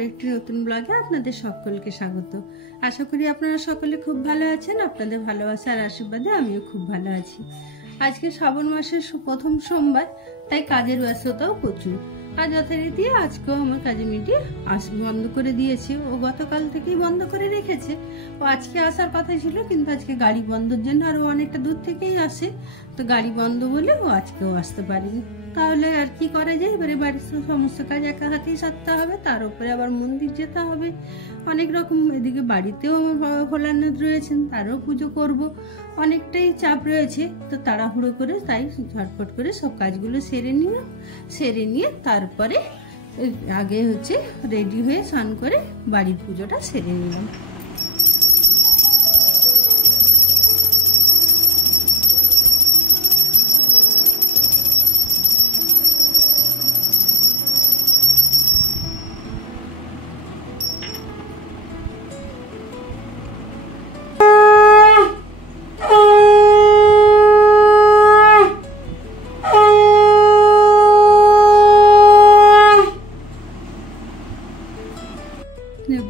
আরেকটি নতুন ব্লগে আপনাদের সকলকে স্বাগত। আশা করি আপনারা সকলে খুব ভালো আছেন। আপনাদের ভালোবাসা আর আশীর্বাদে আমিও খুব ভালো আছি। আজকে শ্রাবণ মাসের প্রথম সোমবার, তাই কাজের ব্যস্ততাও প্রচুর। আর যথারীতি আজকেও আমার কাজে মিটিয়ে বন্ধ করে দিয়েছি। ও গতকাল থেকেই বন্ধ করে রেখেছে। ও আজকে আসার কথা ছিল, কিন্তু আজকে গাড়ি বন্ধের জন্য আরো অনেকটা দূর থেকেই আসে, তো গাড়ি বন্ধ বলে ও আজকেও আসতে পারেনি। তাহলে আর কি করা যায়, এবারে বাড়ির সমস্ত কাজ একা হাতেই সারতে হবে, তার উপরে আবার মন্দির যেতে হবে, অনেক রকম। এদিকে বাড়িতেও ভোলানাথ রয়েছেন, তারও পুজো করব, অনেকটাই চাপ রয়েছে। তো তাড়াহুড়ো করে তাই ঝটপট করে সব কাজগুলো সেরে নিলাম। সেরে নিয়ে তারপরে আগে রেডি হয়ে স্নান করে বাড়ির পুজোটা সেরে নিলাম।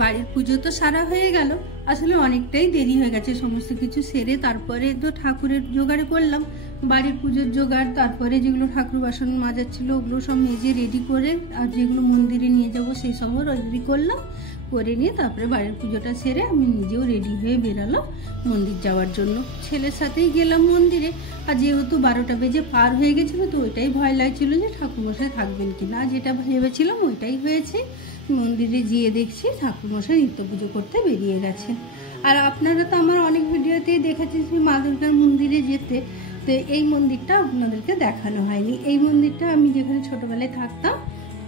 বাড়ির পুজো তো সারা হয়ে গেল, আসলে অনেকটাই দেরি হয়ে গেছে। সমস্ত কিছু সেরে তারপরে তো ঠাকুরের জোগাড় করলাম, বাড়ির পুজোর জোগাড়, তারপরে যেগুলো ঠাকুর বাসন মাজার ছিল ওগুলো সব মেজে রেডি করে, আর যেগুলো মন্দিরে নিয়ে যাব সেই সবও রেডি করলাম। করে নিয়ে তারপরে বাড়ির পুজোটা সেরে আমি নিজেও রেডি হয়ে বেরালাম মন্দির যাওয়ার জন্য। ছেলের সাথেই গেলাম মন্দিরে। আর যেহেতু 12টা বেজে পার হয়ে গেছিলো, তো ওইটাই ভয় লাগছিল যে ঠাকুরমশাই থাকবেন কিনা। যেটা ভেবেছিলাম ওইটাই হয়েছে। মন্দিরে গিয়ে দেখছি ঠাকুরমশাই নিত্য পুজো করতে বেরিয়ে গেছেন। আর আপনারা তো আমার অনেক ভিডিওতেই দেখেছেন মা দুর্গার মন্দিরে যেতে, তো এই মন্দিরটা আপনাদেরকে দেখানো হয়নি। এই মন্দিরটা আমি যেখানে ছোটবেলায় থাকতাম,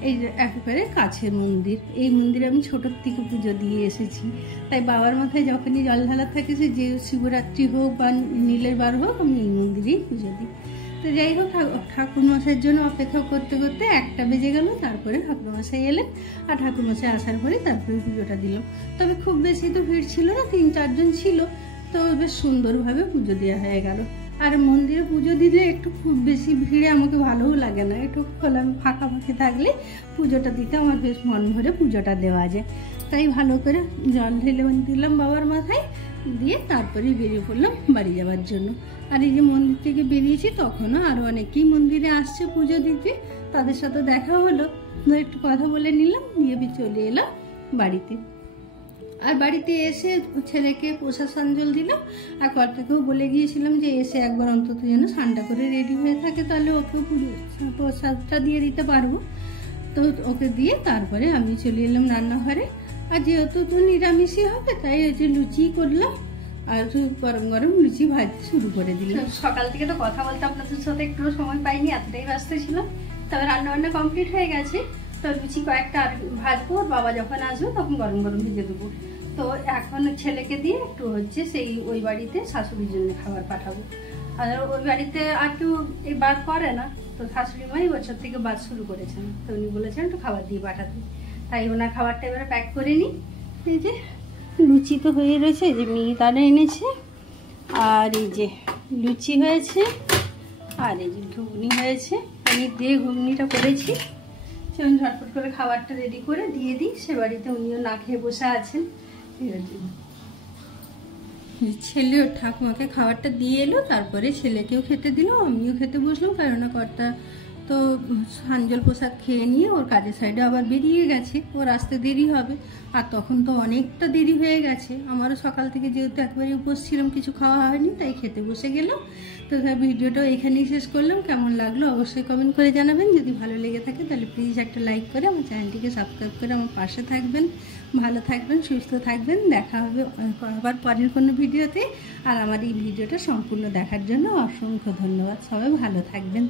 এই একেবারে কাছের মন্দির। এই মন্দিরে আমি ছোটোর থেকে পুজো দিয়ে এসেছি, তাই বাবার মাথায় যখনই জল ঢালা থাকে, যে শিবরাত্রি হোক বা নীলের বার হোক, আমি এই মন্দিরেই পুজো দিই। তো যাই হোক, ঠাকুরমশাইয়ের জন্য অপেক্ষা করতে করতে 1টা বেজে গেল। তারপরে ঠাকুরমশাই এলেন, আর ঠাকুরমশাই আসার পরে তারপরে পুজোটা দিলাম। তবে খুব বেশি তো ভিড় ছিল না, 3-4 জন ছিল, তো বেশ সুন্দরভাবে পুজো দেওয়া হয়ে গেল। আর মন্দিরে পুজো দিলে একটু খুব বেশি ভিড়ে আমাকে ভালোও লাগে না, একটু ফাঁকাফাঁকি থাকলে পুজোটা দিতে আমার বেশ মন ভরে পুজোটা দেওয়া যায়। তাই ভালো করে জল ঢেলে দিলাম বাবার মাথায়, দিয়ে তারপরে বেরিয়ে পড়লাম বাড়ি যাওয়ার জন্য। আর এই যে মন্দির থেকে বেরিয়েছি, তখনও আরও অনেকেই মন্দিরে আসছে পুজো দিতে, তাদের সাথে দেখা হলো, একটু কথা বলে নিলাম, নিয়ে চলে এলাম বাড়িতে। আর বাড়িতে এসে ছেলেকে প্রসাদ দিলাম। আর কর্তাকেও বলে গিয়েছিলাম যে এসে একবার অন্তত যেন স্নানটা করে রেডি হয়ে থাকে, তাহলে ওকে প্রসাদটা দিয়ে দিতে পারবো। তো ওকে দিয়ে তারপরে আমি চলে এলাম রান্নাঘরে। আর যেহেতু তো নিরামিষই হবে, তাই লুচি করলাম, আর গরম গরম লুচি ভাজতে শুরু করে দিলাম। সকাল থেকে তো কথা বলতে আপনাদের সাথে একটু সময় পাইনি, এতটাই ব্যস্ত ছিলাম। তবে রান্নাবান্না কমপ্লিট হয়ে গেছে। তো লুচি কয়েকটা আর ভাজবো, বাবা যখন আসবে তখন গরম গরম ভেজে দেবো। তো এখন ছেলেকে দিয়ে একটু ওই বাড়িতে শাশুড়ির জন্য খাবার পাঠাবো। আর ওই বাড়িতে আর কেউ এই বার করে না, তো শাশুড়ি মাই বছর থেকে বার শুরু করেছেন, তো উনি বলেছেন একটু খাবার দিয়ে পাঠাতে। তাই ওনার খাবারটা এবারে প্যাক করে নিই। এই যে লুচি তো হয়ে রয়েছে, এই যে মিহিদানা এনেছে, আর এই যে লুচি হয়েছে, আর এই যে ঘুগনি হয়েছে। পনির দিয়ে ঘুগনিটা করেছি। সেরকম ঝটপট করে খাবারটা রেডি করে দিয়ে দিই। সে বাড়িতে উনিও না খেয়ে বসে আছেন। ছেলে ওর ঠাকুমাকে খাবারটা দিয়ে এলো, তারপরে ছেলেকেও খেতে দিল, আমিও খেতে বসলাম। কারণ কর্তা তো সাঞ্জল প্রসাদ খেয়ে নিয়ে ওর কাজের সাইডে আবার বেরিয়ে গেছে, ওর আসতে দেরি হবে। আর তখন তো অনেকটা দেরি হয়ে গেছে। আমারও সকাল থেকে যেহেতু একবারে উপোস ছিলাম, কিছু খাওয়া হয়নি, তাই খেতে বসে গেলাম। তো ভিডিওটাও এখানেই শেষ করলাম। কেমন লাগলো অবশ্যই কমেন্ট করে জানাবেন। যদি ভালো লেগে থাকে তাহলে প্লিজ একটা লাইক করে আমার চ্যানেলটিকে সাবস্ক্রাইব করে আমার পাশে থাকবেন। ভালো থাকবেন, সুস্থ থাকবেন। দেখা হবে আবার পরের কোনো ভিডিওতে। আর আমার এই ভিডিওটা সম্পূর্ণ দেখার জন্য অসংখ্য ধন্যবাদ। সবাই ভালো থাকবেন।